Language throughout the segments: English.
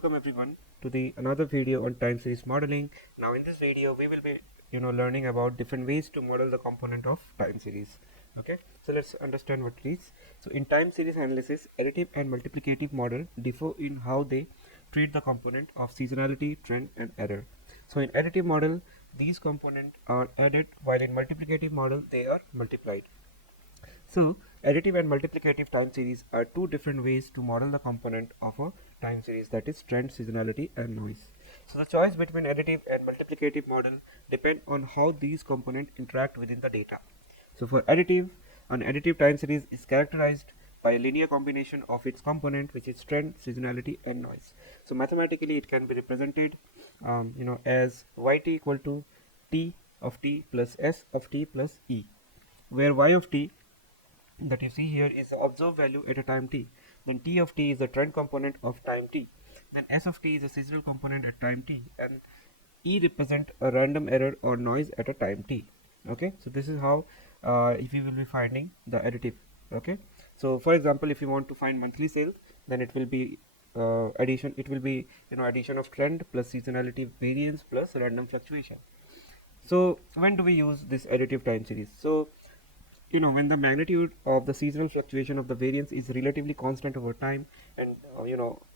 welcome everyone to the another video on time series modeling. Now in this video we will be learning about different ways to model the component of time series. Okay, so let's understand what it is. So in time series analysis, additive and multiplicative model differ in how they treat the component of seasonality, trend and error. So in additive model these components are added, while in multiplicative model they are multiplied. So, additive and multiplicative time series are two different ways to model the component of a time series, that is trend, seasonality and noise. So, the choice between additive and multiplicative model depend on how these components interact within the data. So, for additive, an additive time series is characterized by a linear combination of its component, which is trend, seasonality and noise. So, mathematically it can be represented as yt equal to t of t plus s of t plus e, where y of t that you see here is the observed value at a time t, then t of t is the trend component of time t, then s of t is a seasonal component at time t, and e represent a random error or noise at a time t. Okay, so this is how if we will be finding the additive. Okay, so for example, if you want to find monthly sales, then it will be addition, it will be addition of trend plus seasonality variance plus random fluctuation. So when do we use this additive time series? So when the magnitude of the seasonal fluctuation of the variance is relatively constant over time and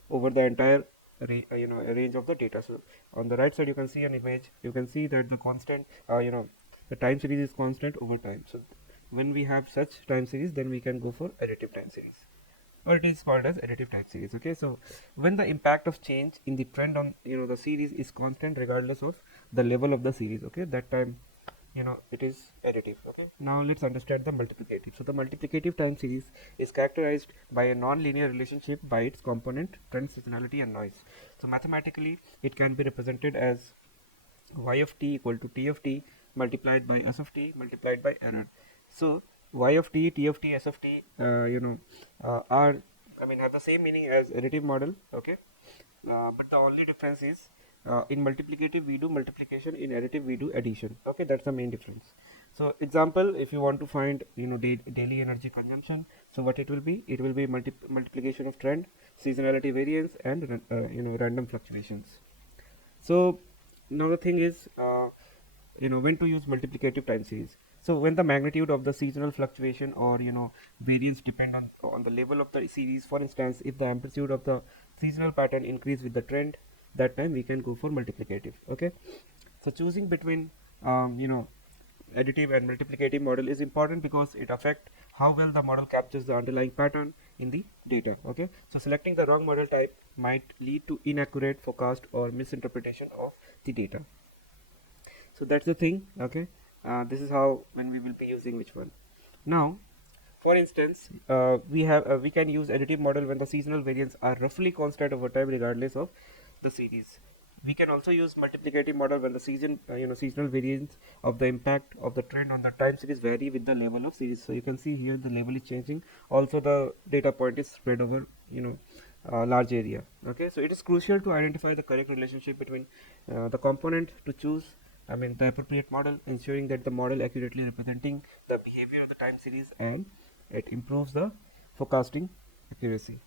over the entire range of the data. So on the right side you can see an image, you can see that the constant the time series is constant over time. So when we have such time series, then we can go for additive time series, or it is called as additive time series. Okay, so when the impact of change in the trend on the series is constant regardless of the level of the series, okay, that time it is additive. Okay, now let's understand the multiplicative. So the multiplicative time series is characterized by a non-linear relationship by its component trend, seasonality and noise. So mathematically it can be represented as y of t equal to t of t multiplied by s of t multiplied by error. So y of t, t of t, s of t are have the same meaning as additive model. Okay, but the only difference is in multiplicative we do multiplication, in additive we do addition. Okay, that's the main difference. So example, if you want to find daily energy consumption, so what it will be, it will be multiplication of trend, seasonality variance and random fluctuations. So now the thing is when to use multiplicative time series. So when the magnitude of the seasonal fluctuation or variance depend on the level of the series. For instance, if the amplitude of the seasonal pattern increase with the trend, that time we can go for multiplicative. Okay, so choosing between additive and multiplicative model is important because it affects how well the model captures the underlying pattern in the data. Okay, so selecting the wrong model type might lead to inaccurate forecast or misinterpretation of the data. So that's the thing. Okay, this is how when we will be using which one. Now for instance, we can use additive model when the seasonal variance are roughly constant over time regardless of the series. We can also use multiplicative model when the seasonal variance of the impact of the trend on the time series vary with the level of series. So you can see here the level is changing, also the data point is spread over large area. Okay, so it is crucial to identify the correct relationship between the component to choose the appropriate model, ensuring that the model accurately representing the behavior of the time series and it improves the forecasting accuracy.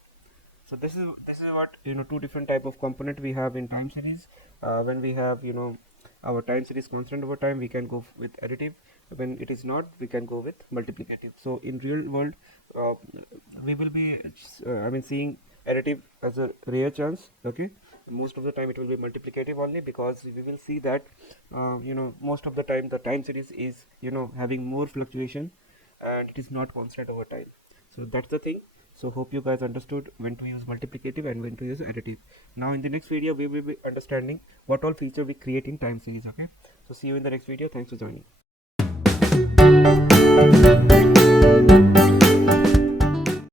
So this is what two different type of component we have in time series. When we have our time series constant over time, we can go with additive. When it is not, we can go with multiplicative. So in real world we will be seeing additive as a rare chance. Okay, most of the time it will be multiplicative only, because we will see that most of the time the time series is having more fluctuation and it is not constant over time. So that's the thing. So hope you guys understood when to use multiplicative and when to use additive. Now in the next video we will be understanding what all feature we create in time series. Okay, so see you in the next video. Thanks for joining.